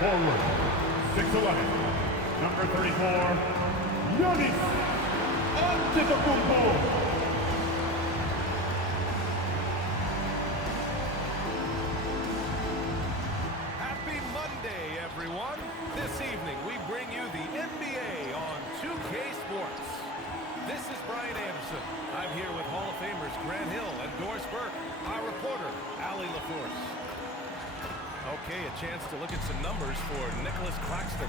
Forward, 6'11", number 34, Giannis Antetokounmpo. Happy Monday, everyone. This evening, we bring you the NBA on 2K Sports. This is Brian Anderson. I'm here with Hall of Famers Grant Hill and Doris Burke, our reporter, Allie LaForce. Okay, a chance to look at some numbers for Nicholas Claxton.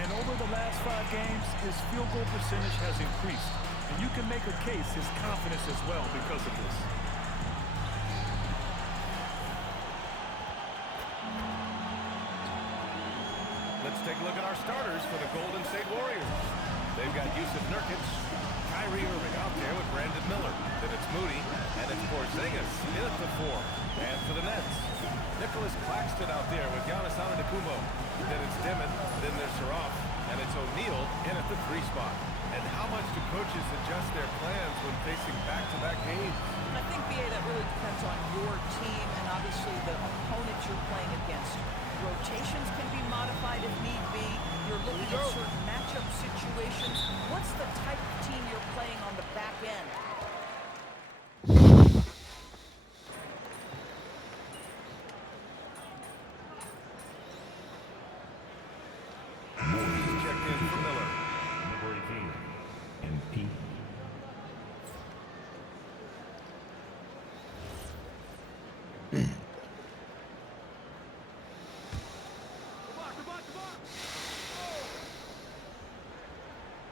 And over the last 5 games, his field goal percentage has increased. And you can make a case his confidence as well because of this. Let's take a look at our starters for the Golden State Warriors. They've got Yusuf Nurkic, Kyrie Irving out there with Brandon Miller. Then it's Moody, and it's Porzingis in at the 4. And for the Nets, Nicholas Claxton out there with Giannis Antetokounmpo. Then it's Demon, then there's Saraf, and it's O'Neal in at the 3 spot. And how much do coaches adjust their plans when facing back-to-back games? I think, B.A., that really depends on your team and obviously the opponent you're playing against. Rotations can be modified if need be. You're looking at certain matchup situations. What's the type of team you're playing on the back end? He's checked in for Miller. Number 18, MP.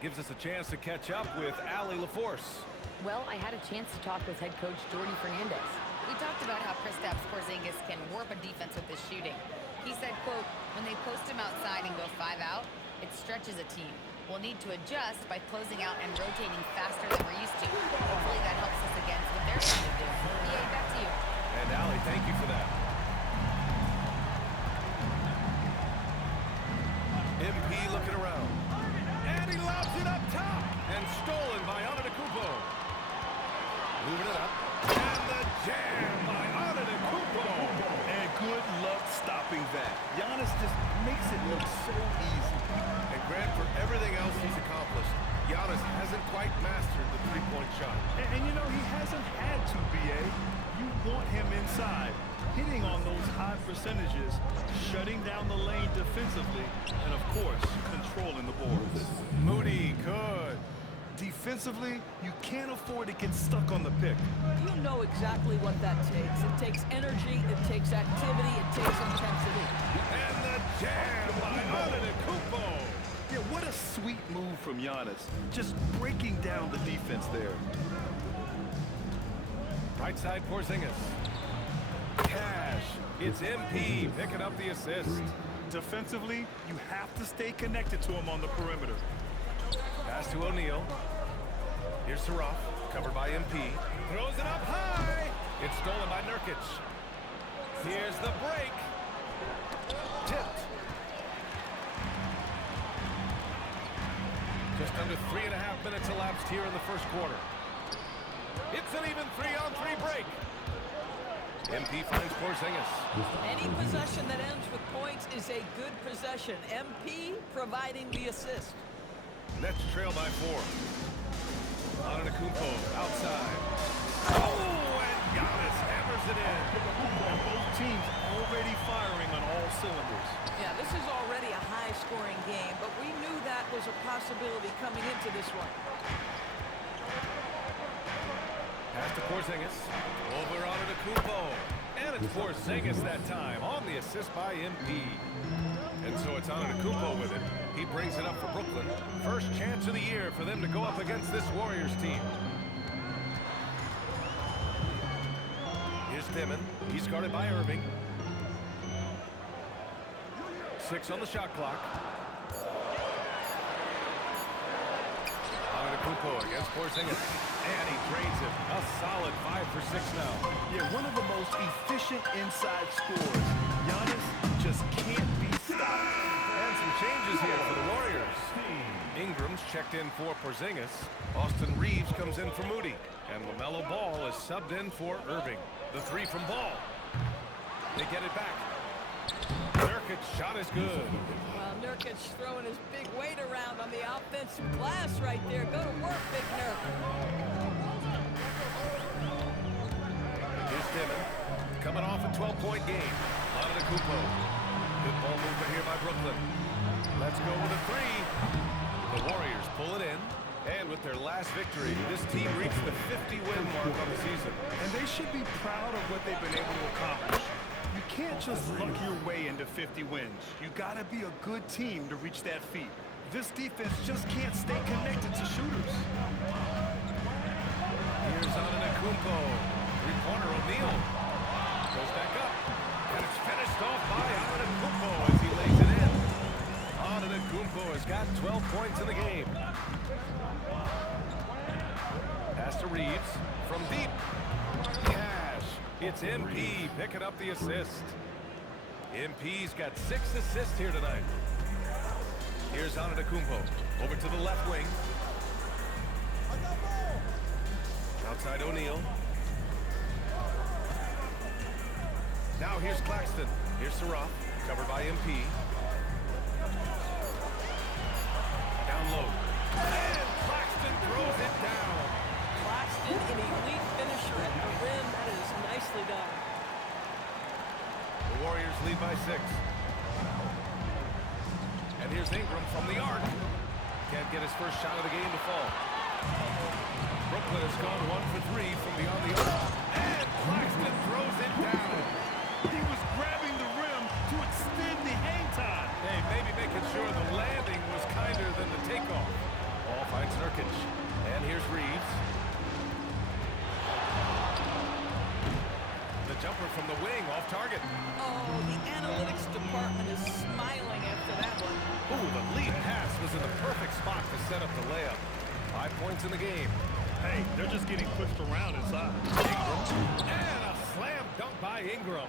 Gives us a chance to catch up with Allie LaForce. Well, I had a chance to talk with head coach Jordi Fernandez. We talked about how Kristaps Porzingis can warp a defense with his shooting. He said, quote, when they post him outside and go 5 out, it stretches a team. We'll need to adjust by closing out and rotating faster than we're used to. Hopefully that helps us against what they're trying to do. BA, back to you. And Allie, thank you for that. MP looking around. And he lobs it up top. And stolen by Antetokounmpo. Moving it up. And the jam by Antetokounmpo. And good luck stopping that. Giannis just makes it look so easy. And Grant, for everything else he's accomplished, Giannis hasn't quite mastered the three-point shot. And you know, he hasn't had to, B.A. You want him inside, hitting on those high percentages, shutting down the lane defensively, and of course, controlling the boards. Moody, good. Defensively, you can't afford to get stuck on the pick. You know exactly what that takes. It takes energy, it takes activity, it takes intensity. And the jam by Antetokounmpo. Yeah, what a sweet move from Giannis. Just breaking down the defense there. Right side, Porzingis. Cash. It's MP picking up the assist. Defensively, you have to stay connected to him on the perimeter. Pass to O'Neal. Here's Saraf, covered by MP. Throws it up high. It's stolen by Nurkic. Here's the break. Tipped. Just under 3.5 minutes elapsed here in the first quarter. It's an even 3-on-3 break. MP finds Porzingis. Any possession that ends with points is a good possession. MP providing the assist. Nets trail by 4. Antetokounmpo outside. Oh, and Giannis hammers it in. And both teams already firing on all cylinders. Yeah, this is already a high-scoring game, but we knew that was a possibility coming into this one. Pass to Porzingis. Over Antetokounmpo. And it's Porzingis that time on the assist by MP. And so it's Antetokounmpo with it. He brings it up for Brooklyn. First chance of the year for them to go up against this Warriors team. Here's Demon. He's guarded by Irving. 6 on the shot clock. Antetokounmpo against Porzingis. And he drains it. A solid 5 for 6 now. Yeah, one of the most efficient inside scorers. Giannis just can't be stopped. And some changes here for the Warriors. Ingram's checked in for Porzingis. Austin Reeves comes in for Moody. And LaMelo Ball is subbed in for Irving. The 3 from Ball. They get it back. Nurkic Nurkic shot is good. Well, Nurkic throwing his big weight around on the offensive glass right there. Go to work, Big Nurk. Here's Dimon, coming off a 12-point game. Antetokounmpo. Good ball movement here by Brooklyn. Let's go with a three. The Warriors pull it in. And with their last victory, this team reached the 50-win mark on the season. And they should be proud of what they've been able to accomplish. You can't just luck your way into 50 wins. You got to be a good team to reach that feat. This defense just can't stay connected to shooters. Here's Antetokounmpo. Three-pointer O'Neal. Goes back up. And it's finished off by Antetokounmpo as he lays it in. Antetokounmpo has got 12 points in the game. Pass to Reeves from deep. Cash. It's MP picking up the assist. MP's got 6 assists here tonight. Here's Antetokounmpo. Over to the left wing. Outside O'Neal. Now here's Claxton. Here's Surratt. Covered by MP. Down low. And Claxton throws it down. Claxton, an elite finisher at the rim. That is nicely done. The Warriors lead by 6. And here's Ingram from the arc. Can't get his first shot of the game to fall. Brooklyn has gone 1 for 3 from beyond the arc. And Claxton throws it down. He was grabbing the rim to extend the hang time. Hey, maybe making sure the landing was kinder than the takeoff. Ball finds Nurkic. And here's Reeves. The jumper from the wing off target. Oh, the analytics department is smiling after that one. Ooh, the lead pass was in the perfect spot to set up the layup. 5 points in the game. Hey, they're just getting pushed around inside. Ingram. And a slam dunk by Ingram.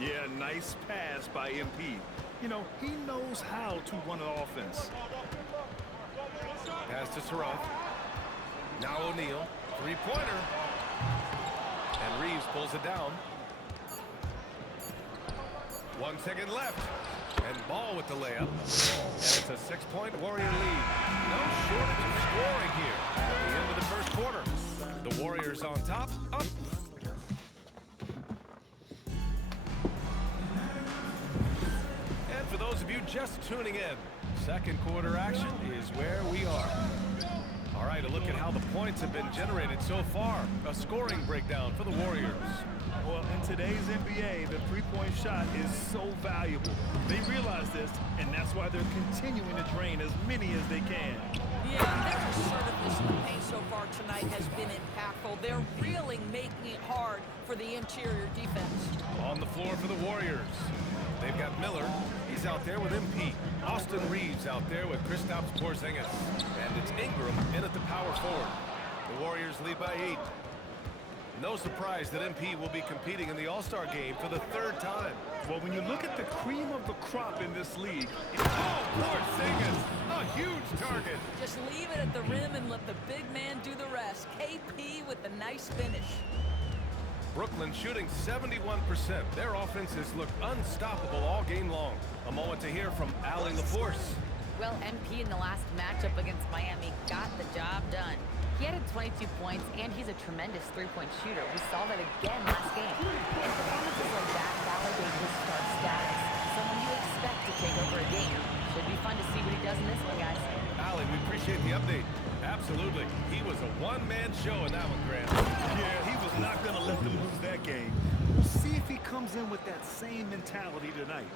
Yeah, nice pass by MP. You know, he knows how to run an offense. Pass to Surratt. Now O'Neal. Three-pointer. And Reeves pulls it down. 1 second left. And Ball with the layup. And it's a 6-point Warrior lead. No shortage of scoring here at the end of the first quarter. The Warriors on top. Up. And for those of you just tuning in, second quarter action is where we are. All right, a look at how the points have been generated so far. A scoring breakdown for the Warriors. Well, in today's NBA, the three-point shot is so valuable. They realize this, and that's why they're continuing to drain as many as they can. Yeah, their assertiveness in the paint so far tonight has been impactful. They're really making it hard for the interior defense. On the floor for the Warriors. They've got Miller. He's out there with MP. Austin Reeves out there with Kristaps Porzingis. And it's Ingram in at the power forward. The Warriors lead by 8. No surprise that MP will be competing in the All-Star game for the 3rd time. Well, when you look at the cream of the crop in this league, Oh, Porzingis! A huge target. Just leave it at the rim and let the big man do the rest. KP with a nice finish. Brooklyn shooting 71%. Their offenses look unstoppable all game long. A moment to hear from Allie LaForce. Well, MP in the last matchup against Miami got the job done. He had 22 points, and he's a tremendous three-point shooter. We saw that again last game. And performances like that validate his star status. Someone you expect to take over a game. Should be fun to see what he does in this one, guys. Allie, we appreciate the update. Absolutely. He was a one-man show in that one, Grant. yeah, he was not going to let them lose that game. We'll see if he comes in with that same mentality tonight.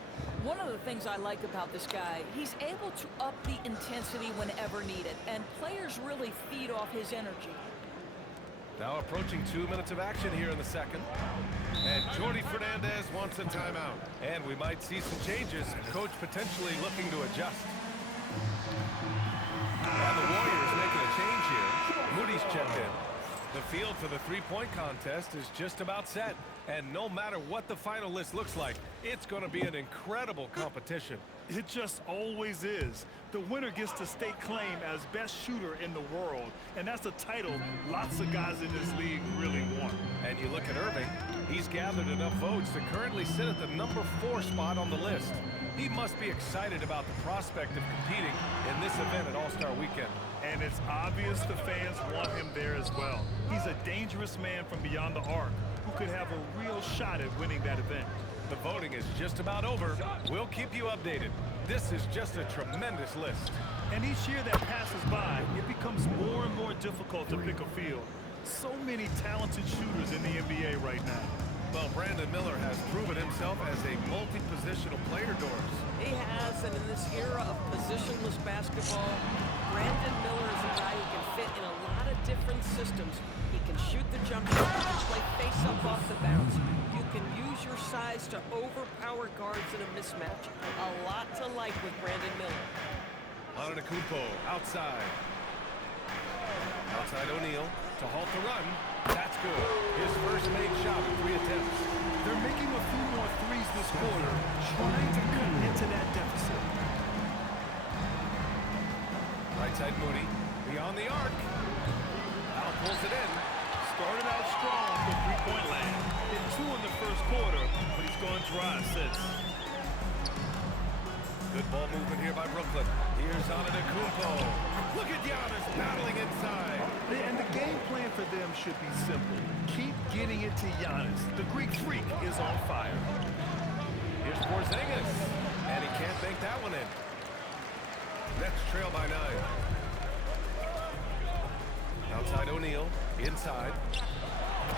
One of the things I like about this guy, he's able to up the intensity whenever needed, and players really feed off his energy. Now approaching 2 minutes of action here in the second. And Jordi Fernandez wants a timeout. And we might see some changes. Coach potentially looking to adjust. And the Warriors making a change here. Moody's checked in. The field for the three-point contest is just about set. And no matter what the final list looks like, It's going to be an incredible competition. It just always is. The winner gets to stake claim as best shooter in the world, and that's a title lots of guys in this league really want. And you look at Irving, he's gathered enough votes to currently sit at the number 4 spot on the list. He must be excited about the prospect of competing in this event at All-Star Weekend. And it's obvious the fans want him there as well. He's a dangerous man from beyond the arc who could have a real shot at winning that event. The voting is just about over. We'll keep you updated. This is just a tremendous list. And each year that passes by, it becomes more and more difficult to pick a field. So many talented shooters in the NBA right now. Well, Brandon Miller has proven himself as a multi-positional player, Doris. He has, and in this era of positionless basketball, Brandon Miller is a guy who can fit in a lot of different systems. He can shoot the jump shot, he can play face-up off the bounce. You can use your size to overpower guards in a mismatch. A lot to like with Brandon Miller. Antetokounmpo outside. Outside O'Neal to halt the run. That's good. His first made shot in 3 attempts. They're making a few more threes this quarter, trying to cut into that deficit. Right side Moody, beyond the arc. Now pulls it in. Started out strong for three-point land. Hit 2 in the first quarter, but he's gone dry since. Good ball movement here by Brooklyn. Here's Antetokounmpo. Look at Giannis battling inside. And the game plan for them should be simple. Keep getting it to Giannis. The Greek freak is on fire. Here's Porzingis, and he can't bank that one in. Nets trail by 9. Outside O'Neal, inside.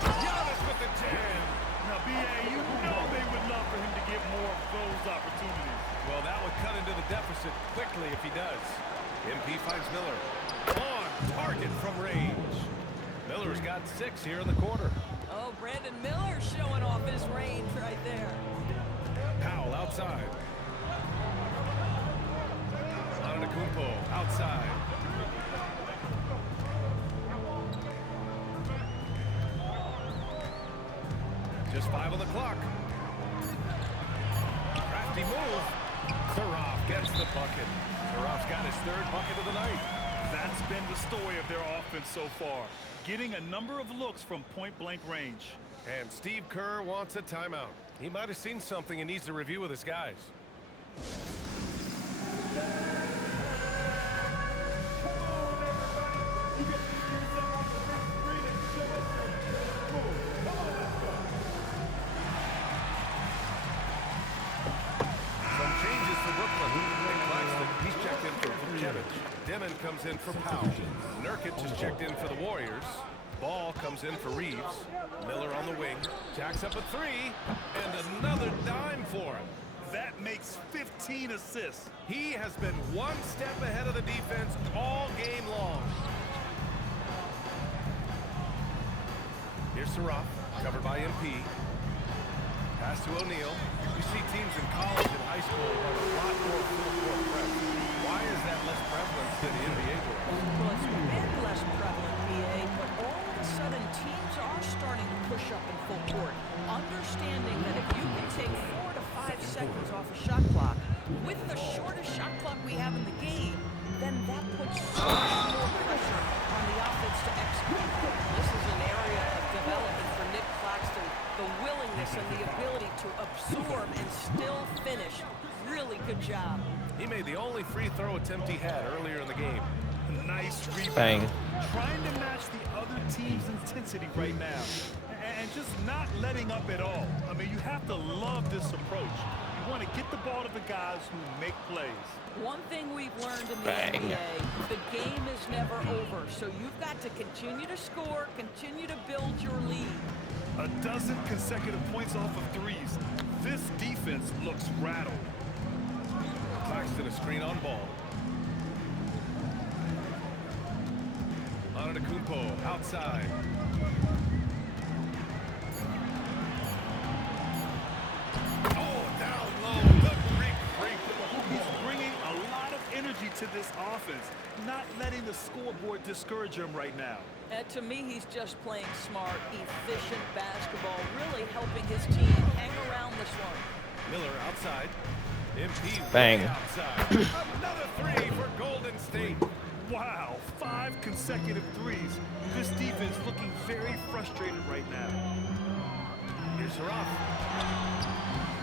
Giannis with the jam. Now, B.A., you know they would love for him to get more of those opportunities. Well, that would cut into the deficit quickly if he does. MP finds Miller. On target from range. Miller's got 6 here in the quarter. Oh, Brandon Miller showing off his range right there. Powell outside. Antetokounmpo outside. Just 5 on the clock. Crafty move. Suraf gets the bucket. Suraf's got his 3rd bucket of the night. That's been the story of their offense so far, getting a number of looks from point-blank range. And Steve Kerr wants a timeout. He might have seen something and needs to review with his guys. Demon comes in for Powell. Nurkic is checked in for the Warriors. Ball comes in for Reeves. Miller on the wing. Jacks up a 3. And another dime for him. That makes 15 assists. He has been one step ahead of the defense all game long. Here's Suraf, covered by MP. Pass to O'Neal. We see teams in college and high school run a lot more full-court press. Why is that less prevalent than the NBA does? Well, it's been less prevalent, BA, but all of a sudden teams are starting to push up in full court, understanding that if you can take 4 to 5 seconds off a shot clock, with the shortest shot clock we have in the game, then that puts so much more pressure on the offense to execute. This is an area of development for Nick Claxton, the willingness and the ability to absorb and still finish. Really good job. He made the only free throw attempt he had earlier in the game. Nice rebound. Bang. Trying to match the other team's intensity right now. And just not letting up at all. I mean, you have to love this approach. You want to get the ball to the guys who make plays. One thing we've learned in the Bang. NBA, the game is never over. So you've got to continue to score, continue to build your lead. A dozen consecutive points off of threes. This defense looks rattled. Claxton a screen on ball. Antetokounmpo outside. Oh, down low. The Greek freak. He's bringing a lot of energy to this offense, not letting the scoreboard discourage him right now. To me, he's just playing smart, efficient basketball, really helping his team hang around this one. Miller outside. MP Bang. way outside. Another three for Golden State. Wow, 5 consecutive threes. This defense looking very frustrated right now. Here's Saraf.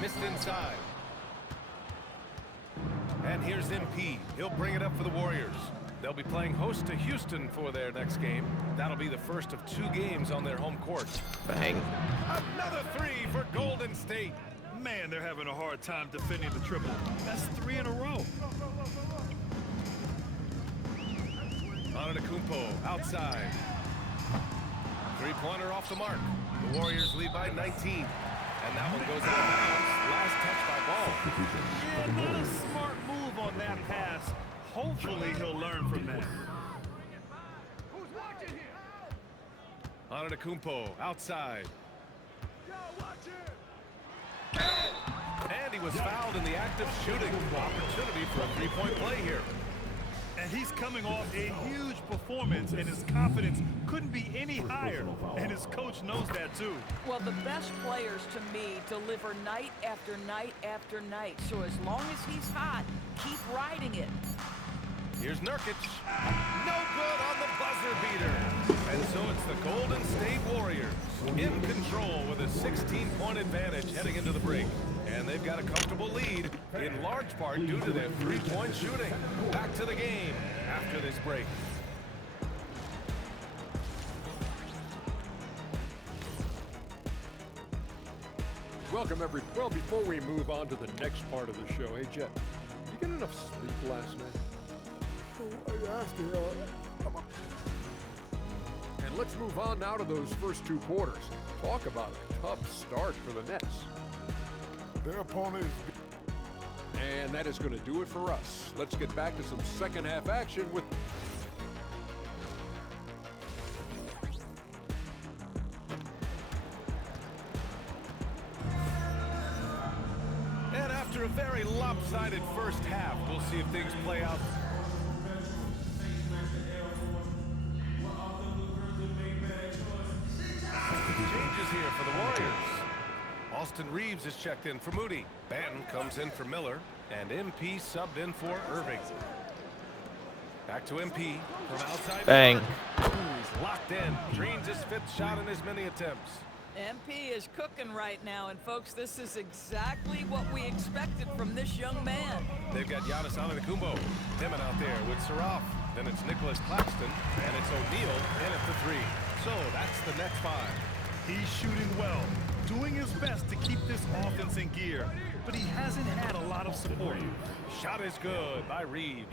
Missed inside. And here's MP. He'll bring it up for the Warriors. They'll be playing host to Houston for their next game. That'll be the first of 2 games on their home court. Bang. Another three for Golden State. Man, they're having a hard time defending the triple. That's 3 in a row. Antetokounmpo outside. Three-pointer off the mark. The Warriors lead by 19. And that one goes out of bounds. Last touch by Ball. Yeah, not a smart move on that pass. Hopefully he'll learn from that. Antetokounmpo outside. And he was fouled in the act of shooting. Opportunity for a three-point play here. And he's coming off a huge performance, and his confidence couldn't be any higher. And his coach knows that too. Well, the best players to me deliver night after night after night. So as long as he's hot, keep riding it. Here's Nurkic. No good on the buzzer beater. And so it's the Golden State Warriors in control with a 16-point advantage heading into the break. And they've got a comfortable lead, in large part due to their three-point shooting. Back to the game after this break. Welcome, everyone. Well, before we move on to the next part of the show, hey, Jet, you get enough sleep last night? And let's move on now to those first 2 quarters. Talk about a tough start for the Nets. Their opponent is... And that is going to do it for us. Let's get back to some second half action with... And after a very lopsided first half, we'll see if things play out. Changes here for the Warriors. Austin Reeves is checked in for Moody. Banton comes in for Miller. And MP subbed in for Irving. Back to MP from outside. Bang. He's locked in. Drains his 5th shot in as many attempts. MP is cooking right now, and folks, this is exactly what we expected from this young man. They've got Giannis Antetokounmpo. Dimon out there with Saraf. Then it's Nicholas Claxton, and it's O'Neal in at the 3. So that's the Nets 5. He's shooting well, doing his best to keep this offense in gear, but he hasn't had a lot of support. Shot is good by Reeves.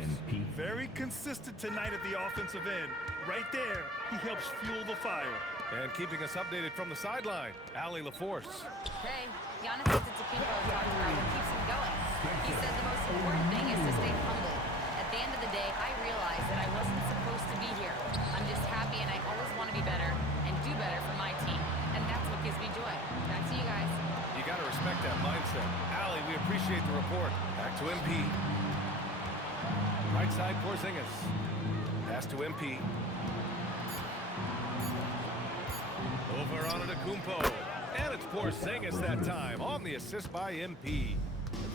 Very consistent tonight at the offensive end. Right there, he helps fuel the fire. And keeping us updated from the sideline, Allie LaForce. Hey, Giannis Antetokounmpo talking about what keeps him going. He said the most important thing is to stay humble. At the end of the day, I realized that I wasn't supposed to be here. I'm just happy, and I always want to be better and do better for my team. And that's what gives me joy. Back to you guys. You got to respect that mindset. Allie, we appreciate the report. Back to MP. Right side, Porzingis. Pass to MP. Over on Antetokounmpo. And it's Porzingis that time on the assist by MP.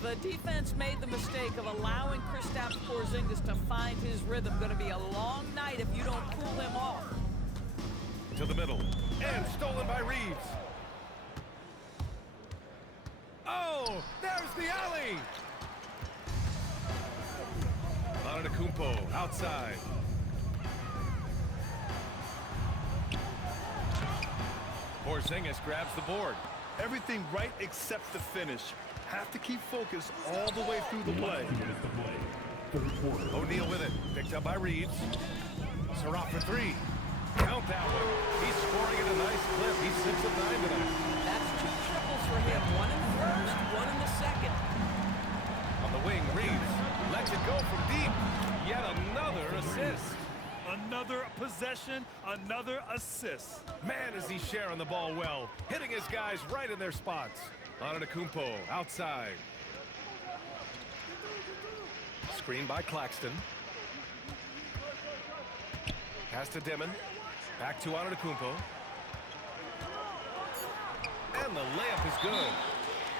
The defense made the mistake of allowing Kristaps Porzingis to find his rhythm. Going to be a long night if you don't cool him off. To the middle. And stolen by Reeves. Oh, there's the alley. Antetokounmpo outside. Porzingis grabs the board. Everything right except the finish. Have to keep focused all the way through the play. O'Neal with it. Picked up by Reeves. Saraf for 3. Count that one. He's scoring at a nice clip. He's 6 of 9 tonight. That's 2 triples for him. 1 in the first, 1 in the second. On the wing, Reeves lets it go from deep. Yet another assist. Another possession, another assist. Man, is he sharing the ball well. Hitting his guys right in their spots. Antetokounmpo outside. Screen by Claxton. Pass to Dimon. Back to Antetokounmpo. And the layup is good.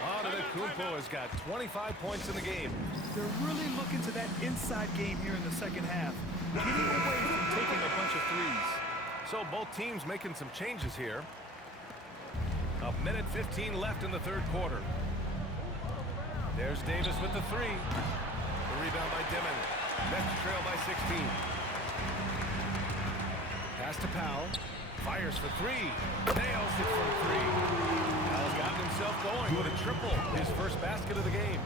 Antetokounmpo has got 25 points in the game. They're really looking to that inside game here in the second half, getting away from taking a bunch of threes. So both teams making some changes here. A minute 15 left in the third quarter. There's Davis with the three. The rebound by Dimon. Nets trail by 16. Pass to Powell. Fires for three. Nails it from three. Powell's gotten himself going with a triple. His first basket of the game.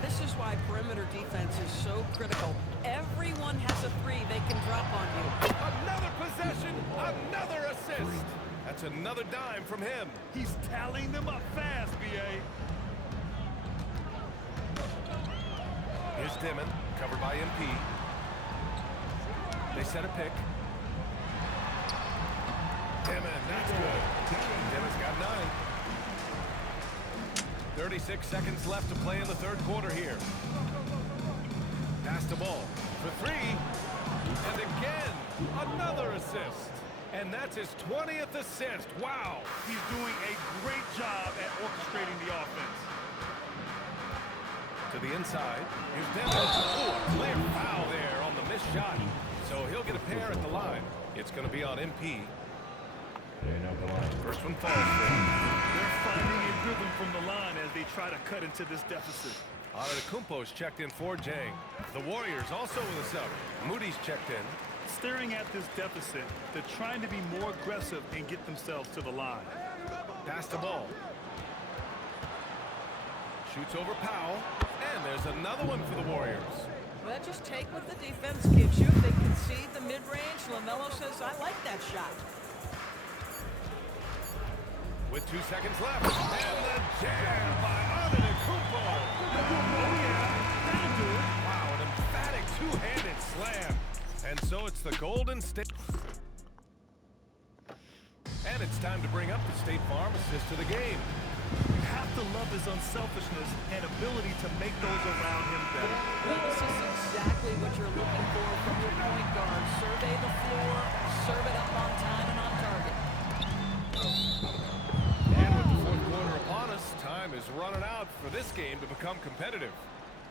This is why perimeter defense is so critical. Everyone has a three they can drop on you. Another possession. Another assist. That's another dime from him. He's tallying them up fast, B.A. Here's Dimon, covered by MP. They set a pick. Dimon, that's good. Dimon's got 9. 36 seconds left to play in the third quarter here. Pass the ball for 3. And again, another assist. And that's his 20th assist. Wow. He's doing a great job at orchestrating the offense. To the inside. Here's Dimon. Oh, a clear foul there on the missed shot. So he'll get a pair at the line. It's going to be on MP. First one falls. They're finding a rhythm from the line as they try to cut into this deficit. Antetokounmpo's checked in for Jang. The Warriors also with a sub. Moody's checked in. Staring at this deficit, they're trying to be more aggressive and get themselves to the line. Pass the ball. Shoots over Powell. And there's another one for the Warriors. Well, just take what the defense gives you. If they concede the mid-range, LaMelo says, I like that shot. With 2 seconds left. And the jam by Antetokounmpo. Oh, yeah. That'll do it. Wow, an emphatic two-handed slam. And so it's the Golden State. And it's time to bring up the State Farm assist of the game. You have to love his unselfishness and ability to make those around him better. Well, this is exactly what you're looking for from your point guard. Survey the floor, serve it up on time and on target. And with the fourth quarter upon us, time is running out for this game to become competitive.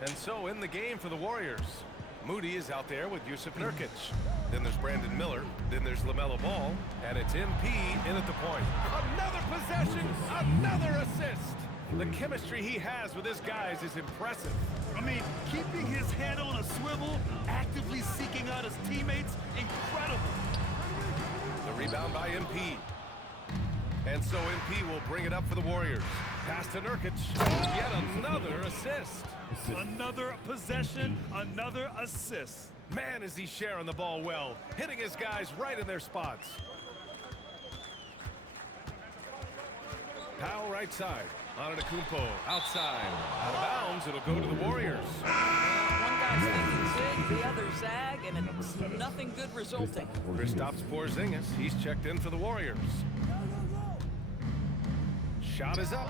And so in the game for the Warriors, Moody is out there with Yusuf Nurkic. Then there's Brandon Miller. Then there's LaMelo Ball. And it's MP in at the point. Another possession, another assist. The chemistry he has with his guys is impressive. I mean, keeping his head on a swivel, actively seeking out his teammates, incredible. The rebound by MP. And so MP will bring it up for the Warriors. Pass to Nurkic. Yet another assist. Another possession, another assist. Man, is he sharing the ball well, hitting his guys right in their spots. Powell right side. Antetokounmpo outside. Out of bounds, it'll go to the Warriors. One guy's thinking zig, the other zag, and it's nothing good resulting. Kristaps Porzingis, he's checked in for the Warriors. Shot is up,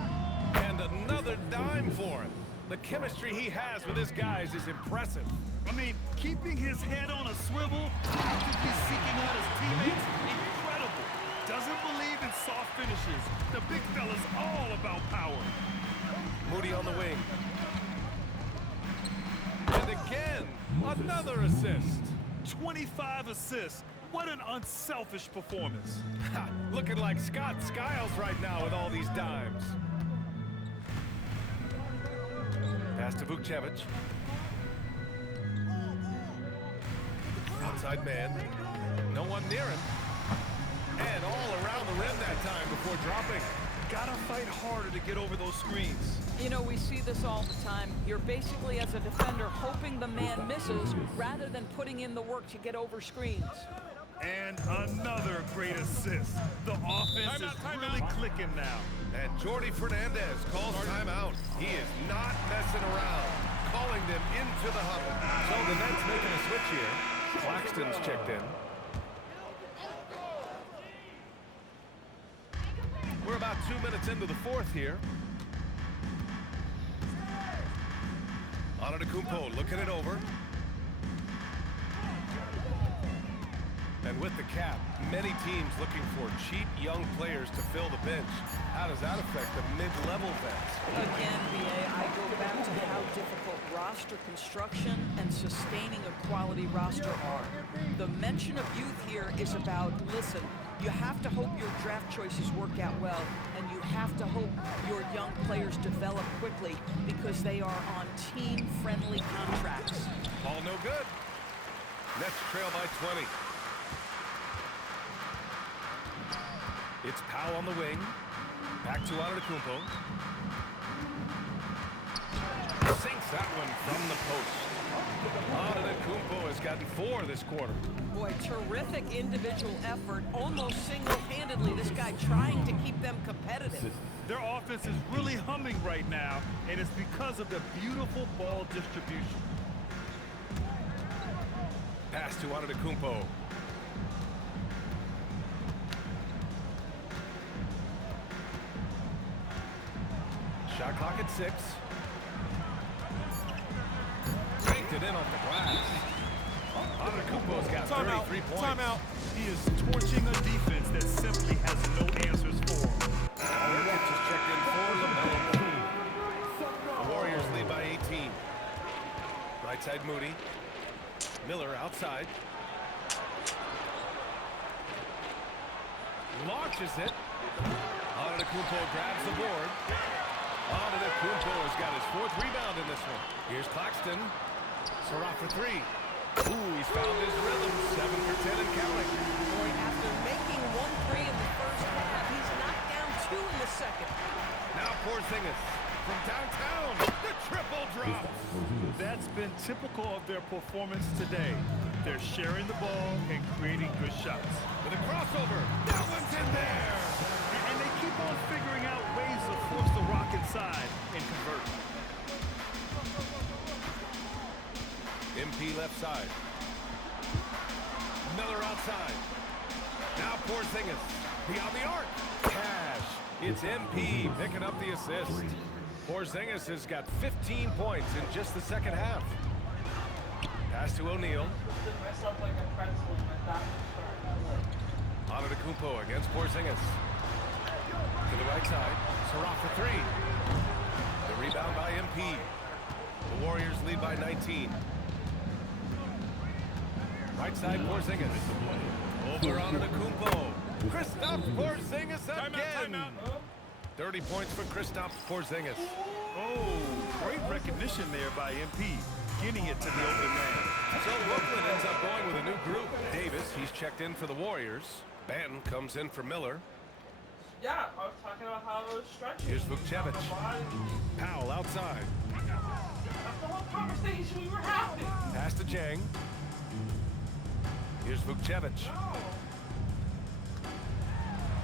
and another dime for him. The chemistry he has with his guys is impressive. I mean, keeping his head on a swivel, actively seeking out his teammates, incredible. Doesn't believe in soft finishes. The big fella's all about power. Moody on the wing. And again, another assist. 25 assists. What an unselfish performance. Ha, looking like Scott Skiles right now with all these dimes. Pass to Vukcevic. Outside man. No one near him. And all around the rim that time before dropping. Gotta fight harder to get over those screens. You know, we see this all the time. You're basically, as a defender, hoping the man misses rather than putting in the work to get over screens. And another great assist. The offense is really clicking now. And Jordi Fernandez calls timeout. He is not messing around, calling them into the huddle. So the Nets making a switch here. Claxton's checked in. We're about 2 minutes into the fourth here. Antetokounmpo looking it over. And with the cap, many teams looking for cheap young players to fill the bench. How does that affect the mid-level vets? Again, BA, I go back to how difficult roster construction and sustaining a quality roster are. The mention of youth here is about, listen, you have to hope your draft choices work out well, and you have to hope your young players develop quickly because they are on team-friendly contracts. Ball no good. Nets trail by 20. It's Powell on the wing. Back to Antetokounmpo. Sinks that one from the post. Antetokounmpo has gotten 4 this quarter. Boy, terrific individual effort, almost single-handedly. This guy trying to keep them competitive. Their offense is really humming right now, and it's because of the beautiful ball distribution. Pass to Antetokounmpo. Shot clock at 6. Banked it in off the glass. Antetokounmpo's got 33 points. Timeout. He is torching a defense that simply has no answers for him. Nurkic is checked in for LaMelo. The Warriors lead by 18. Right side Moody. Miller outside. Launches it. Antetokounmpo grabs the board. Antetokounmpo has got his 4th rebound in this one. Here's Claxton. Surratt for 3. Ooh, he's found his rhythm. 7 for 10 and counting. Boy, after making 1 3 in the first half, he's knocked down 2 in the second. Now Porzingis from downtown. The triple drop. That's been typical of their performance today. They're sharing the ball and creating good shots. With a crossover. That one's in there. And they keep on figuring out ways to force the rock inside and convert. MP left side. Miller outside. Now Porzingis beyond the arc. Cash. It's MP picking up the assist. Porzingis has got 15 points in just the second half. Pass to O'Neal. Antetokounmpo against Porzingis. To the right side. Surratt for 3. The rebound by MP. The Warriors lead by 19. Right side Porzingis. Over Antetokounmpo. Kristaps Porzingis again. 30 points for Kristaps Porzingis. Oh, great recognition there by MP, getting it to the open man. So Brooklyn ends up going with a new group. Davis, he's checked in for the Warriors. Banton comes in for Miller. Yeah, I was talking about how it was stretching. Here's Vukcevic. Powell outside. That's the whole conversation we were having. Pass to Jang. Here's Vukcevic.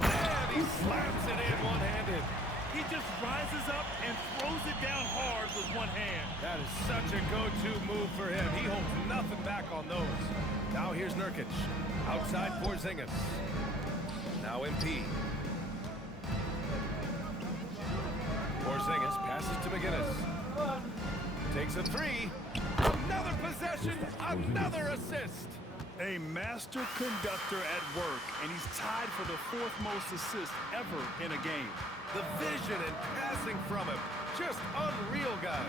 And he slams it in one-handed. He just rises up and throws it down hard with one hand. That is such a go-to move for him. He holds nothing back on those. Now here's Nurkic. Outside Porzingis. Now MP. Porzingis passes to McGinnis. Takes a 3. Another possession. Another assist. A master conductor at work, and he's tied for the 4th most assists ever in a game. The vision and passing from him. Just unreal, guys.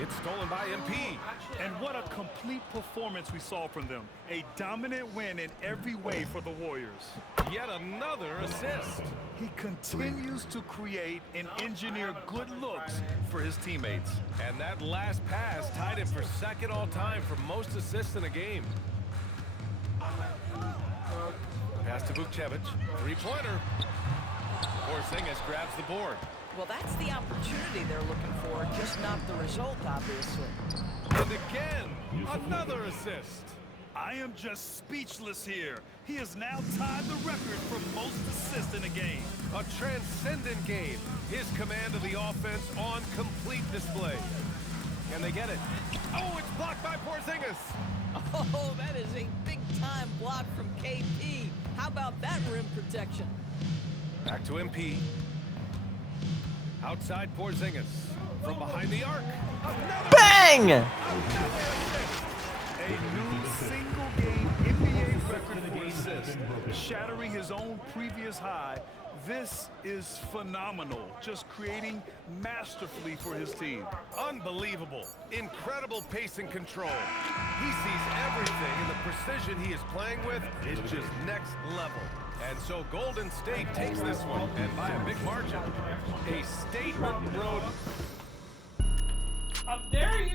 It's stolen by MP. And what a complete performance we saw from them. A dominant win in every way for the Warriors. Yet another assist. He continues to create and engineer good looks for his teammates. And that last pass tied him for 2nd all-time for most assists in a game. Pass to Vukcevic. 3-pointer. Porzingis grabs the board. Well, that's the opportunity they're looking for, just not the result, obviously. And again, another assist. I am just speechless here. He has now tied the record for most assists in a game. A transcendent game. His command of the offense on complete display. Can they get it? Oh, it's blocked by Porzingis. Oh, that is a big-time block from KP. How about that rim protection? Back to MP. Outside Porzingis. From behind the arc. Another Bang! A new record for assists, shattering his own previous high. This is phenomenal, just creating masterfully for his team. Unbelievable. Incredible pace and control. He sees everything, and the precision he is playing with is just next level. And so Golden State takes this one, and by a big margin. A statement road. How dare you!